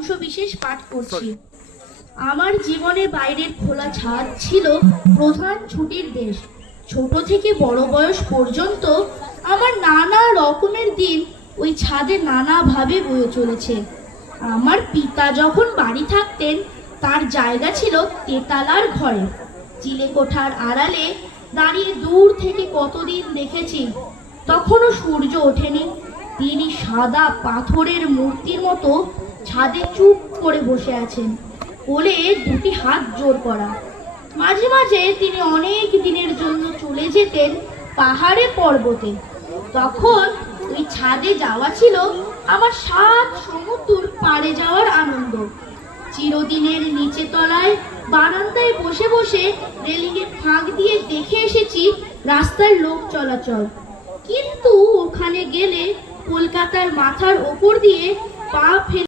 অংশবিশেষ পাঠ করছি। আমার জীবনে বাইরের খোলা ছাদ ছিল প্রধান ছুটির দেশ। ছোট থেকে বড় বয়স পর্যন্ত আমার নানা রকমের দিন ওই ছাদে নানাভাবে বয়ে চলেছে। আমার পিতা যখন বাড়ি থাকতেন তার জায়গা ছিল তেতালার ঘরে। চিলেকোঠার আড়ালে দাঁড়িয়ে দূর থেকে কতদিন দেখেছি, তখনও সূর্য ওঠেনি। তিনি সাদা পাথরের মূর্তির মতো ছাদে চুপ করে বসে আছেন, কোলে দুটি হাত জোর করা। মাঝে মাঝে তিনি অনেক দিনের জন্য চলে যেতেন পাহাড়ে পর্বতে। তখন ওই ছাদে যাওয়া ছিল আমার 7 সমুদ্র পাড়ে যাওয়ার আনন্দ। চিরদিনের নিচে তলায় বারান্দায় বসে বসে রেলিংয়ের ফাঁক দিয়ে দেখে এসেছি রাস্তার লোক চলাচল, কিন্তু ওখানে গেলে কলকাতার মাথার ওপর দিয়ে পা ফেলে